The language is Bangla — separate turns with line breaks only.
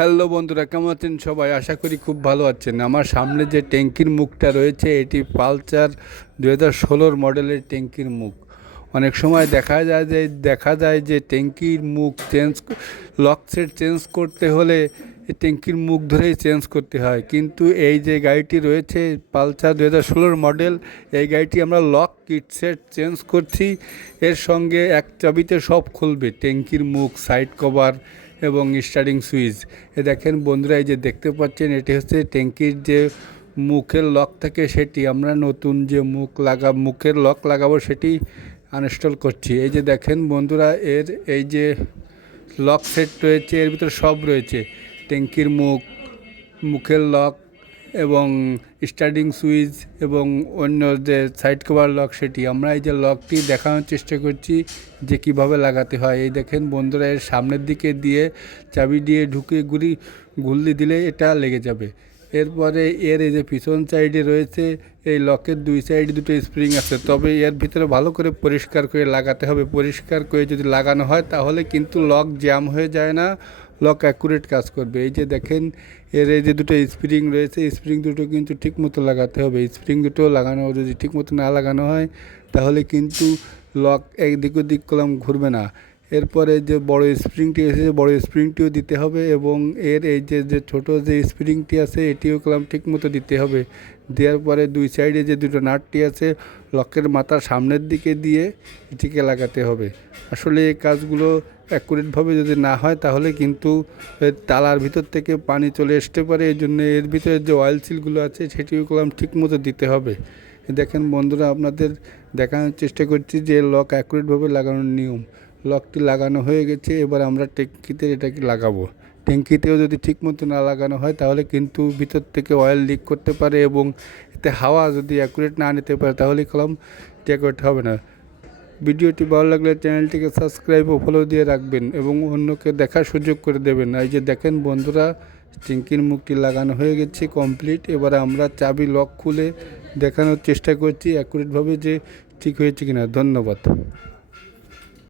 হ্যালো বন্ধুরা, কেমন আছেন সবাই? আশা করি খুব ভালো আছেন। আমার সামনে যে ট্যাঙ্কির মুখটা রয়েছে, এটি পালচার দু হাজার ষোলোর মডেলের ট্যাঙ্কির মুখ। অনেক সময় দেখা যায় যে, দেখা যায় যে ট্যাঙ্কির মুখ চেঞ্জ লক সেট চেঞ্জ করতে হলে এই ট্যাঙ্কির মুখ ধরেই চেঞ্জ করতে হয়। কিন্তু এই যে গাড়িটি রয়েছে, পালসার দু হাজার ষোলোর মডেল, এই গাড়িটি আমরা লক, কিট সেট চেঞ্জ করছি। এর সঙ্গে এক চাবিতে সব খুলবে, ট্যাঙ্কির মুখ, সাইড কভার এবং স্টার্টিং সুইচ। এ দেখেন বন্ধুরা, এই যে দেখতে পাচ্ছেন, এটি হচ্ছে ট্যাঙ্কির যে মুখের লক থাকে সেটি। আমরা নতুন যে মুখ লাগা, মুখের লক লাগাবো সেটি আনইনস্টল করছি। এই যে দেখেন বন্ধুরা, এর এই যে লক সেট রয়েছে, এর ভিতরে সব রয়েছে। ট্যাঙ্কির মুখ, মুখের লক এবং স্টার্টিং সুইচ এবং অন্য যে সাইড কভার লক সেটি। আমরা এই যে লকটি দেখানোর চেষ্টা করছি যে কীভাবে লাগাতে হয়। এই দেখেন বন্ধুরা, এর সামনের দিকে দিয়ে চাবি দিয়ে ঢুকে গুলি গুল্লি দিলে এটা লেগে যাবে। এরপরে এর এই যে পিছন সাইডে রয়েছে, এই লকের দুই সাইডে দুটো স্প্রিং আছে। তবে এর ভিতরে ভালো করে পরিষ্কার করে লাগাতে হবে। পরিষ্কার করে যদি লাগানো হয় তাহলে কিন্তু লক জ্যাম হয়ে যায় না। লক অ্যাকুরেট কাজ করবে। এই যে দেখেন, এর এই যে দুটো স্প্রিং রয়েছে স্প্রিং দুটো কিন্তু ঠিক মতো লাগাতে হবে। স্প্রিং দুটো লাগানো, যদি ঠিক মতো না লাগানো হয়, তাহলে কিন্তু লক একদিক ওদিক কলম ঘুরবে না। এরপরে যে বড় স্প্রিংটি এসেছে, বড় স্প্রিংটিও দিতে হবে এবং এর এই যে যে ছোটো যে স্প্রিংটি আছে, এটিও কলাম ঠিক মতো দিতে হবে। দেওয়ার পরে দুই সাইডে যে দুটো নাটটি আছে, লকের মাথার সামনের দিকে দিয়ে এটিকে লাগাতে হবে। আসলে এই কাজগুলো অ্যাকুরেটভাবে যদি না হয়, তাহলে কিন্তু তালার ভিতর থেকে পানি চলে আসতে পারে। এই জন্য এর ভিতরে যে অয়েল সিলগুলো আছে, সেটিও কলাম ঠিক মতো দিতে হবে। দেখেন বন্ধুরা, আপনাদের দেখানোর চেষ্টা করছি যে লক অ্যাকুরেটভাবে লাগানোর নিয়ম। লকটি লাগানো হয়ে গেছে, এবার আমরা ট্যাঙ্কিতে এটাকে লাগাবো। ট্যাঙ্কিতেও যদি ঠিক মতো না লাগানো হয়, তাহলে কিন্তু ভিতর থেকে অয়েল লিক করতে পারে এবং এতে হাওয়া যদি অ্যাকুরেট না নিতে পারে, তাহলে কলম অ্যাকুরেট হবে না। ভিডিওটি ভালো লাগলে চ্যানেলটিকে সাবস্ক্রাইব ও ফলো দিয়ে রাখবেন এবং অন্যকে দেখার সুযোগ করে দেবেন। এই যে দেখেন বন্ধুরা, ট্যাঙ্কির মুখটি লাগানো হয়ে গেছে কমপ্লিট এবারে আমরা চাবি লক খুলে দেখানোর চেষ্টা করছি অ্যাকুরেটভাবে যে ঠিক হয়েছে কিনা। ধন্যবাদ।